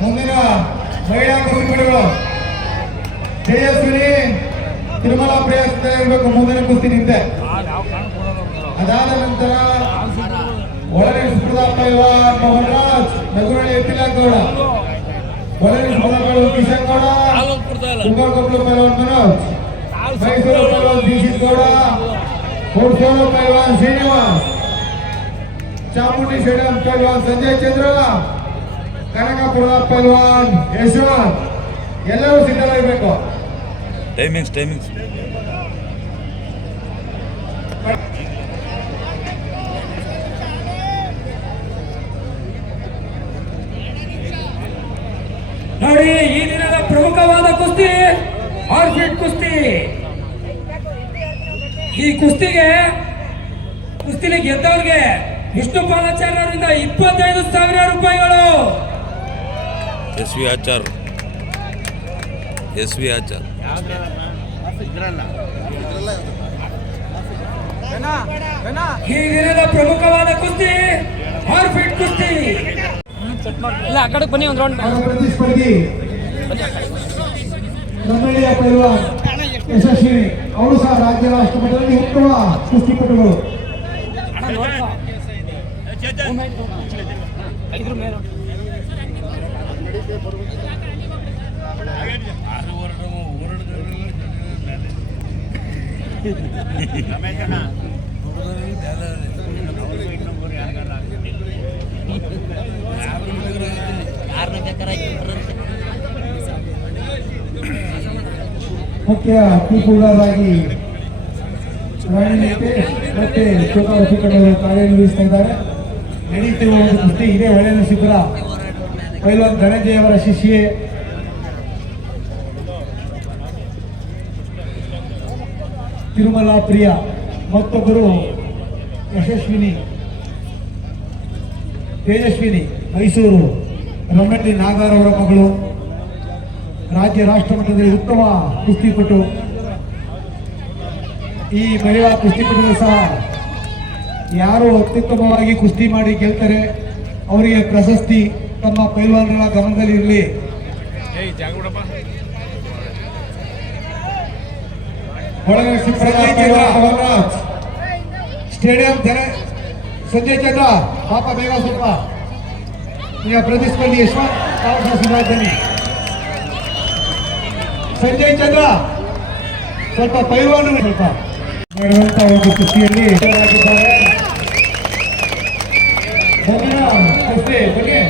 ಮುಂದಿನ ಮಹಿಳಾ ಕುಸ್ತಿಪಟುಗಳು ತೇಜಸ್ವಿನಿ ತಿರುಮಲ ಪ್ರಯಾಸ ಇರಬೇಕು. ಮುಂದಿನ ಕುಸ್ತಿ ನಿಂತೆ ಅದಾದ ನಂತರ ಒಳಗೆ ಸುಪ್ರದ ಪೈಲ್ವಾನ್ ಮೋಹನ್ ರಾಜ್, ನಗುರಳ್ಳಿ ಎತ್ತಿಲಾಗೌಡ, ಒಳಗೆ ಸುಪ್ರದ ಕಿಶನ್ ಗೌಡ, ಕುಂಬಳಕೊಪ್ಪಲು ಪೈಲ್ವಾನ್ ಮನೋಜ್, ಮೈಸೂರು ಪೈಲ್ವಾನ್ ದೀಕ್ಷಿತ್ ಗೌಡ, ಕೋಡ್ಸೋಳು ಪೈಲ್ವಾನ್ ಶ್ರೀನಿವಾಸ್, ಚಾಮುಂಡಿ ಸ್ಟೇಡಿಯಂ ಪೈಲ್ವಾನ್ ಸಂಜಯ್ ಚಂದ್ರ, ಕನಕಪುರದ ಪೈಲ್ವಾನ್ ಯಶವಂತ್. ಎಲ್ಲರೂ ಸಿದ್ಧರಾಗಬೇಕು. ಟೈಮಿಂಗ್ಸ್ ನೋಡಿ, ಈ ದಿನದ ಪ್ರಮುಖವಾದ ಕುಸ್ತಿ ಆರ್ಫಿಟ್ ಕುಸ್ತಿ. ಈ ಕುಸ್ತಿಲಿ ಗೆದ್ದವ್ರಿಗೆ ವಿಷ್ಣು ಪಾದಾಚಾರ್ಯರಿಂದ 25,000 ರೂಪಾಯಿಗಳು. ಎಸ್ ವಿ ಆಚಾರ್ ಈ ದಿನದ ಪ್ರಮುಖವಾದ ಕುಸ್ತಿ ಆರ್ಫಿಟ್ ಕುಸ್ತಿ. ಇಲ್ಲ, ಆ ಕಡೆ ಬನ್ನಿ ಒಂದು ರೌಂಡ್. ಪ್ರತಿಸ್ಪರ್ಧಿ ನಮ್ಮಳ್ಳಿಯ ಪೈಲ್ವಾನ್ ಯಶಸ್ವಿನಿ, ಅವರು ಸಹ ರಾಜ್ಯ ರಾಷ್ಟ್ರ ಮಟ್ಟದಲ್ಲಿ ಉತ್ತಮ ಕುಸ್ತಿಪಟುಗಳು. ಮುಖ್ಯ ತೀರ್ಪುಗಾರರಾಗಿ ಮತ್ತೆ ಚೋಟವರು ಕಾರ್ಯನಿರ್ವಹಿಸ್ತಾ ಇದ್ದಾರೆ. ನಡೀತಿರುವ ಒಂದು ಕುಸ್ತಿ ಇದೇ ಹೊಳೆನರಸೀಪುರ ಪೈಲ್ವಾನ್ ಧನಂಜಯ ಅವರ ಶಿಷ್ಯೆ ತಿರುಮಲ ಪ್ರಿಯ, ಮತ್ತೊಬ್ಬರು ತೇಜಸ್ವಿನಿ ಮೈಸೂರು ರಮಣಿ ನಾಗಾರ್ ಅವರ ಮಗಳು, ರಾಜ್ಯ ರಾಷ್ಟ್ರ ಮಟ್ಟದಲ್ಲಿ ಉತ್ತಮ ಕುಸ್ತಿಪಟು. ಈ ಮಹಿಳಾ ಕುಸ್ತಿಪಟುಗಳು ಸಹ ಯಾರು ಅತ್ಯುತ್ತಮವಾಗಿ ಕುಸ್ತಿ ಮಾಡಿ ಗೆಲ್ತಾರೆ ಅವರಿಗೆ ಪ್ರಶಸ್ತಿ ತಮ್ಮ ಪೈಲ್ವಾನರ ಗಮನದಲ್ಲಿ ಇರಲಿ. ಸ್ಟೇಡಿಯಂ ಸಂಜಯ್ ಚಂದ್ರ ಪಾಪ ಬೇಗ ಸ್ವಲ್ಪ. ಈಗ ಪ್ರತಿಸ್ಪರ್ಧಿ ಯಶವಂತ್ ಸಂಜಯ್ ಚಂದ್ರ ಸ್ವಲ್ಪ ಪೈಲ್ವಾನ ಸ್ವಲ್ಪ ಮಾಡುವಂತ ಒಂದು ಕುಸ್ತಿಯಲ್ಲಿ ಮುಂದಿನ ಕುಸ್ತಿ ಬನ್ನಿ.